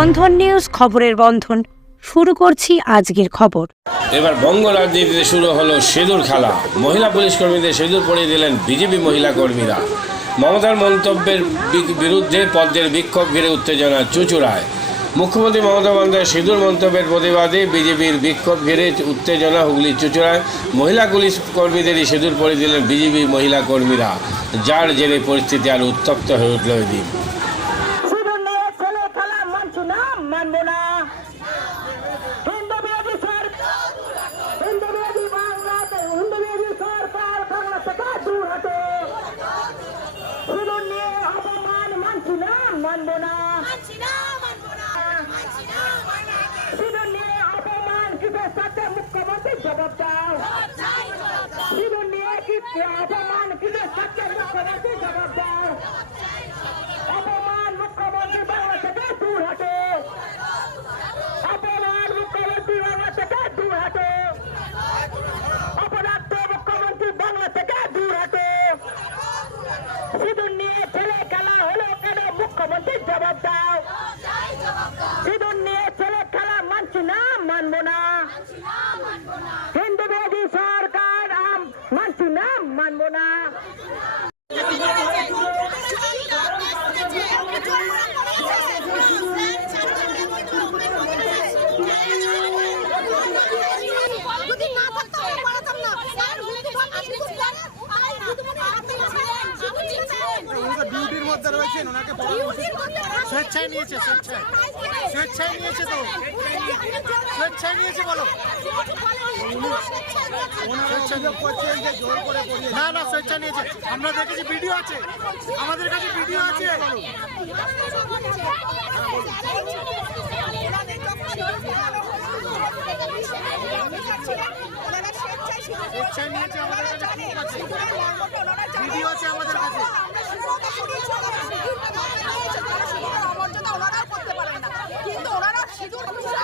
বন্ধন news খবরের বন্ধন। শুরু করছি আজকের খবর। এবার বঙ্গ রাজনীতিতে শুরু হলো সিঁদুর খেলা। মহিলা পুলিশ কর্মীদের সিঁদুর পরিয়ে দিলেন বিজেপি মহিলা কর্মীরা। মমতার মন্তব্যের বিরুদ্ধে পদ্মের বিক্ষোভ ঘিরে উত্তেজনা, চুচুড়ায়। মুখ্যমন্ত্রী মমতা বন্দ্যোপাধ্যায় সিঁদুর মন্তব্যের প্রতিবাদে বিজেপির বিক্ষোভ ঘিরে উত্তেজনা, হুগলি, চুচুড়ায়। মহিলা পুলিশ কর্মীদেরই সিঁদুর পরিয়ে দিলেন বিজেপি মহিলা কর্মীরা। যার জেরে পরিস্থিতি আর উত্তপ্ত হয়ে উঠল এদিন। শুধু মানবো না হিন্দু বিরোধী সরকার হিন্দু বিরোধী বাংলাতে হিন্দু বিরোধী সরকার বাংলা থেকে দূর হতে শুধু নিয়ে অপমান মানছি না মানবো না শুধু নিয়ে অপমান কিসের সাথে মুখ্যমন্ত্রী জবাব দাও শুধু নিয়ে কি অপমান কিসের সাথে মুখ্যমন্ত্রী জবাব দাও অপমান মুখ্যমন্ত্রী বাংলা থেকে দূর হটে অপমান মুখ্যমন্ত্রী বাংলা থেকে দূর হটে অপরাধ মুখ্যমন্ত্রী বাংলা থেকে দূর হটে সিঁদুর নিয়ে ছেলে খেলা হলো কেন মুখ্যমন্ত্রী জবাব দাও সিঁদুর নিয়ে ছেলে খেলা মানছি না মানবো না হিন্দু বিরোধী সরকার আম মানছি না মানবো না যদি না থাকতো আমি পারাতাম না স্যার উনি তো আপনি ছিলেন আর আপনি ছিলেন আপনি ছিলেন উনি ডিউটির মধ্যে রয়েছেন ওনাকে স্বেচ্ছায় নিয়েছে স্বেচ্ছায়। স্বেচ্ছায় নিয়েছে তো? স্বেচ্ছায় নিয়েছে বলো। না না স্বেচ্ছায় নিয়েছে। আমরা দেখেছি ভিডিও আছে। আমাদের কাছে ভিডিও আছে। স্বেচ্ছায় নিয়েছে আমাদের কাছে। ভিডিও আছে আমাদের কাছে। কিন্তু ওনারা সিঁদুর অপমান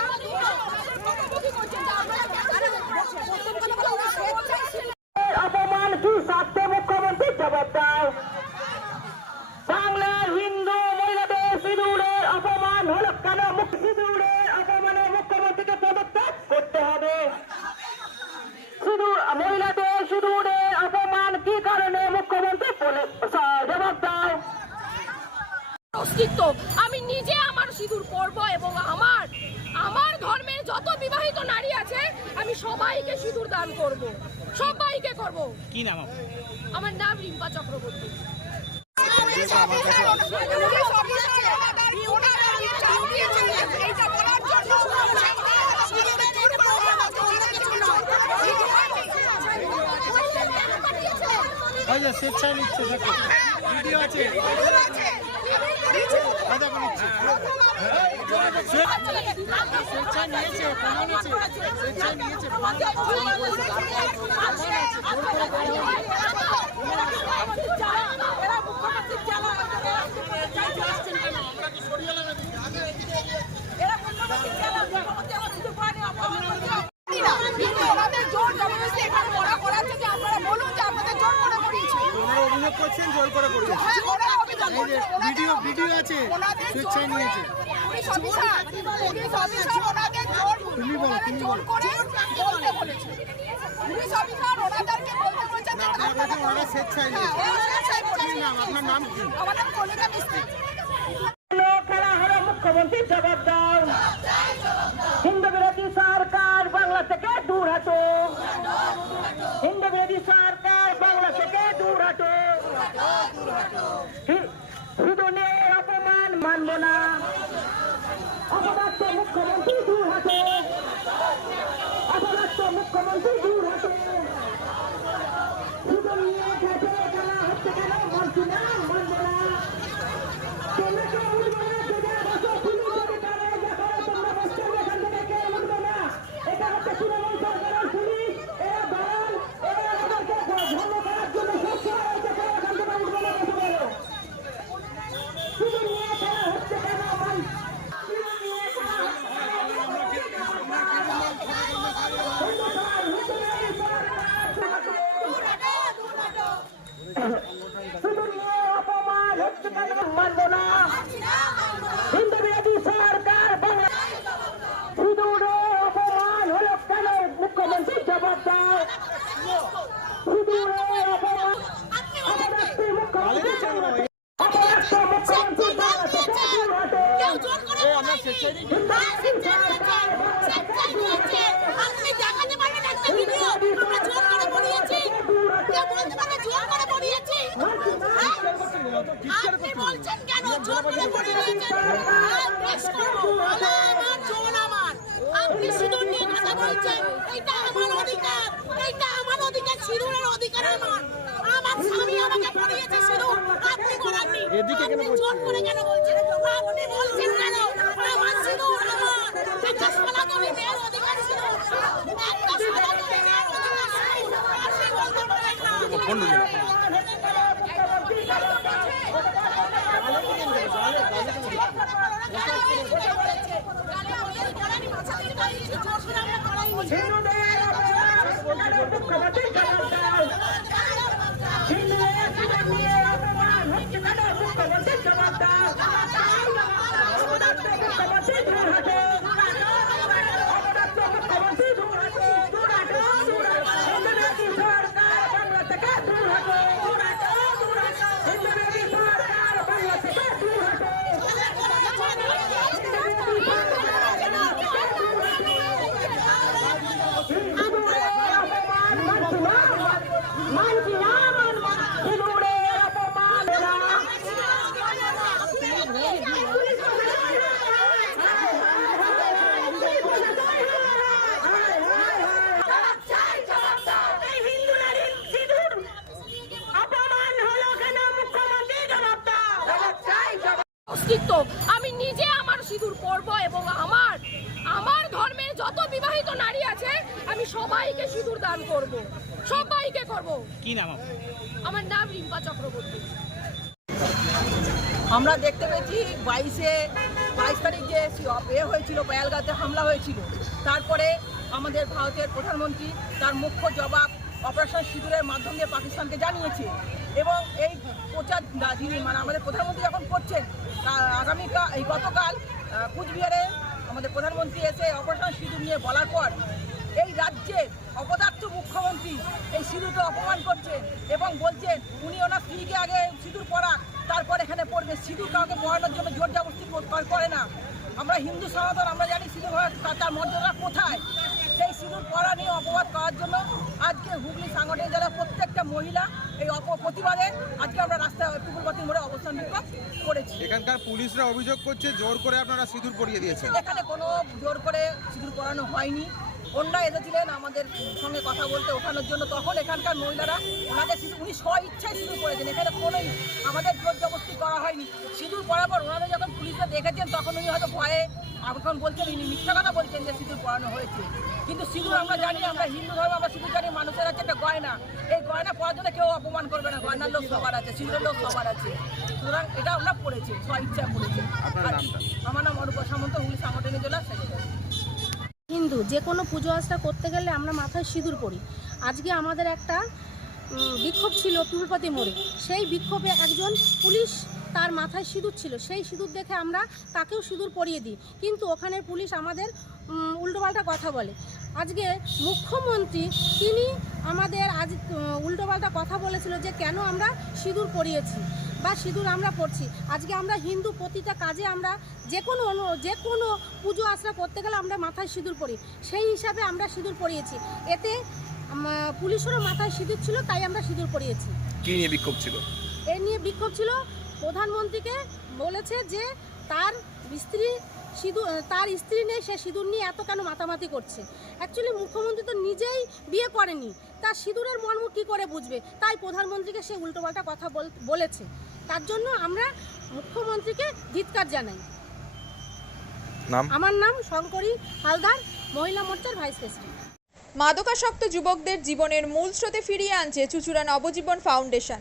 দান করব। সবাইকে করব। কি নাম আমার নাম রিম্পা চক্রবর্তী। আচ্ছা স্বেচ্ছায় নিচ্ছে দেখো। ভিডিও আছে এই দেখো নিচ্ছে স্বেচ্ছায় নিয়েছে প্রমাণ আছে স্বেচ্ছায় নিয়েছে প্রমাণ আছে। ওনারা অভিযোগ করছেন জোর করে করিয়েছে এই যে ভিডিও ভিডিও আছে স্বেচ্ছায় নিয়েছে তুমি বলো তুমি বলো আপনার কাছে ওনারা স্বেচ্ছায় নিয়েছে কি নাম আপনার নাম কি আমাদের কলিকা মিস্ত্রি হলো খেলা হলো মুখ্যমন্ত্রী জবাব দাও হিন্দু বিরোধী সরকার বাংলা থেকে দূর হটো হিন্দু বিরোধী সরকার বাংলা থেকে দূর হটো হি- শুধু নিয়ে অপমান মানব না। মুখ্যমন্ত্রী দু হাতে অপদার্থ মুখ্যমন্ত্রী দূর হটো শুধু নিয়ে খেটে খেলা হচ্ছে কেন মানছি না মানব না তোমরা কেউ উঠবে না, সোজা বসো, পুলিশ অধিকারে দেখো, তোমরা বসছো এখান থেকে কেউ উঠবে না। এটা হচ্ছে তৃণমূল সরকারের পুলিশ, এরা দালাল, এরা আমাদেরকে ধর্ম করার জন্য সবসময় হয়েছে, কেউ এখান থেকে উঠবে না, বসে পড়ো। শুধু নিয়ে খেলা হচ্ছে কেন আমার? শুধু নিয়ে খেলা হচ্ছে কেন? হিন্দুস্তান, হিন্দুস্তানি সরকার। শুধু নিয়ে অপমান হচ্ছে কেন মানব না হিন্দু বিরোধী সরকার স্বেচ্ছায় নাম দিয়েছে। কেউ জোর করে বলায়নি। হ্যাঁ, স্বেচ্ছায় দিয়েছে। স্বেচ্ছায় দিয়েছে। আপনি দেখাতে পারবেন একটা ভিডিও? আমরা জোর করে বলিয়েছি। কেউ বলতে পারবে জোর করে বলিয়েছি? হ্যাঁ? এটা আমার অধিকার এটা আমার অধিকার সিঁদুরের অধিকার আমার আমার স্বামী করে কেন বলছেন আপনি বলছেন কেন আমার সিঁদুর আমার একটা সনাতনী মেয়ের অধিকার সিঁদুর একটা সনাতনী মেয়ের অধিকার সিঁদুর আপনি বলতে পারেন না গালে অস্তিত্ব। আমি নিজে আমার সিঁদুর পরব এবং আমার আমার ধর্মের যত বিবাহিত নারী আছে আমি সবাইকে সিঁদুর দান করব। সবাইকে করব। কি নাম আমার নাম রিম্পা চক্রবর্তী। আমরা দেখতে পেয়েছি বাইশে বাইশ তারিখ যে এ হয়েছিল বেয়ালগাতে হামলা হয়েছিল। তারপরে আমাদের ভারতের প্রধানমন্ত্রী তার মুখ্য জবাব অপারেশন সিঁদুরের মাধ্যম দিয়ে পাকিস্তানকে জানিয়েছে। এবং এই প্রচার যিনি মানে আমাদের প্রধানমন্ত্রী যখন করছেন আগামীকাল এই গতকাল কুচবিহারে আমাদের প্রধানমন্ত্রী এসে অপারেশন সিঁদুর নিয়ে বলার পর এই রাজ্যের অপদার্থ মুখ্যমন্ত্রী এই সিঁদুরকে অপমান করছেন এবং বলছেন, উনি ওনার স্ত্রীকে আগে সিঁদুর পরাক, তারপর এখানে পড়বে। সিঁদুর কাউকে পড়ানোর জন্য জোর জবরদস্তি কর- না। আমরা হিন্দু সনাতন, আমরা জানি সিঁদুর তার মর্যাদা কোথায়? সেই সিঁদুর পরা নিয়ে অপবাদ করার জন্য আজকে হুগলি সাংগঠনিক জেলার প্রত্যেকটা মহিলা এই অপ প্রতিবাদে আজকে আমরা রাস্তায় পুকুরবাতি মোড়ে অবস্থান বিক্ষোভ করেছি। এখানকার পুলিশরা অভিযোগ করছে জোর করে আপনারা সিঁদুর পরিয়ে দিয়েছেন। এখানে কোনো জোর করে সিঁদুর পরানো হয়নি। অন্যরা এসেছিলেন আমাদের সঙ্গে কথা বলতে ওঠানোর জন্য। তখন এখানকার মহিলারা ওনাদের সিঁদুর উনি স্ব ইচ্ছায় সিঁদুর করেছেন এখানে কোনোই আমাদের জোর জবস্তি করা হয়নি। সিঁদুর পরার পর ওনাদের যখন পুলিশরা দেখেছেন তখন উনি হয়তো ভয়ে এখন বলছেন ইনি মিথ্যা কথা বলছেন যে সিঁদুর পরানো হয়েছে। কিন্তু সিঁদুর আমরা জানি আমরা হিন্দু ধর্ম আমরা সিঁদুর জানি মানুষের আছে একটা গয়না। এই গয়না পরার জন্য কেউ অপমান করবে না। গয়নার লোক সবার আছে সিঁদুরের লোক সবার আছে। সুতরাং এটা আমরা পড়েছি স্ব ইচ্ছা পড়েছি। আমার নাম অরূপা সামন্ত হুগলি সাংগঠনিক জেলা সেক্রেটারি। হিন্দু যে কোনো পুজো আস্থা করতে গেলে আমরা মাথায় সিঁদুর পরি আজকে আমাদের একটা বিক্ষোভ ছিল পিপুলপাতি মোড়ে। সেই বিক্ষোভে একজন পুলিশ তার মাথায় সিঁদুর ছিল। সেই সিঁদুর দেখে আমরা তাকেও সিঁদুর পরিয়ে দিই। কিন্তু ওখানের পুলিশ আমাদের উল্টোপাল্টা কথা বলে। আজকে মুখ্যমন্ত্রী তিনি আমাদের আজ উল্টোপাল্টা কথা বলেছিল যে কেন আমরা সিঁদুর পরিয়েছি বা সিঁদুর আমরা পড়ছি আজকে আমরা হিন্দু প্রতিটা কাজে আমরা যে কোনো যে কোনো পুজো আশ্রা করতে গেলে আমরা মাথায় সিঁদুর পরি। সেই হিসাবে আমরা সিঁদুর পরিয়েছি। এতে পুলিশেরও মাথায় সিঁদুর ছিল তাই আমরা সিঁদুর পরিয়েছি। কি নিয়ে বিক্ষোভ ছিল? এ নিয়ে বিক্ষোভ ছিল প্রধানমন্ত্রীকে বলেছে যে তার স্ত্রী সিঁদুর তার স্ত্রী নেই সে সিঁদুর নিয়ে এত কেন মাতামাতি করছে? অ্যাকচুয়ালি মুখ্যমন্ত্রী তো নিজেই বিয়ে করেনি। তার সিঁদুরের মর্ম কী করে বুঝবে? তাই প্রধানমন্ত্রীকে সে উল্টোপাল্টা কথা বল- বলেছে। তার জন্য আমরা মুখ্যমন্ত্রীকে ধিৎকার জানাই। আমার নাম শঙ্করী হালদার মহিলা মোর্চার ভাইস প্রেসিডেন্ট। মাদকাসক্ত যুবকদের জীবনের মূল স্রোতে ফিরিয়ে আনছে চুচুড়া নবজীবন ফাউন্ডেশন।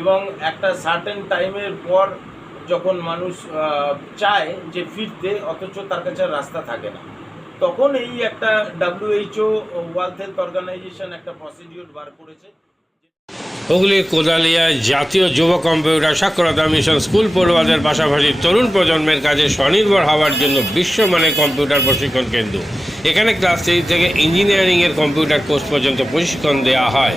এবং একটা সার্টেন টাইমের পর যখন মানুষ চায় যে ফিরতে, অথচ তার কাছে রাস্তা থাকে না। তখন এই একটা ডাব্লিউএইচও ওয়ার্ল্ড হেলথ অর্গানাইজেশন একটা প্রসিডিওর বার করেছে। হুগলির কোদালিয়া জাতীয় যুব কম্পিউটার সাক্ষরতা মিশন স্কুল পড়ুয়াদের পাশাপাশি তরুণ প্রজন্মের কাজে স্বনির্ভর হওয়ার জন্য বিশ্বমানের কম্পিউটার প্রশিক্ষণ কেন্দ্র। এখানে ক্লাস থ্রি থেকে ইঞ্জিনিয়ারিংয়ের কম্পিউটার কোর্স পর্যন্ত প্রশিক্ষণ দেওয়া হয়।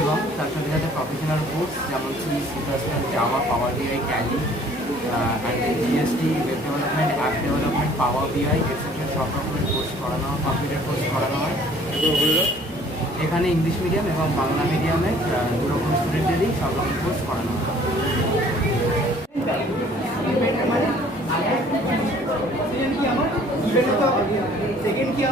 এবং তার সাথে সাথে প্রফেশনাল কোর্স যেমন C C Java power BI and GST web development app development power BI etcetera সব রকমের কোর্স করানো হয় কম্পিউটার কোর্স করানো হয়। এখানে ইংলিশ মিডিয়াম এবং বাংলা মিডিয়ামে দু রকম সব রকম কোর্স করানো হয়। কি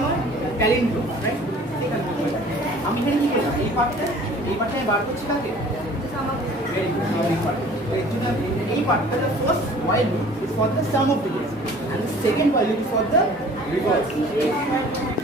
আমি এখানে কি এই পার্টটা এই পার্টটা আমি বার করছি কাকে এই পার্টটা the first while loop is for the sum of the and the second while loop is for the reverse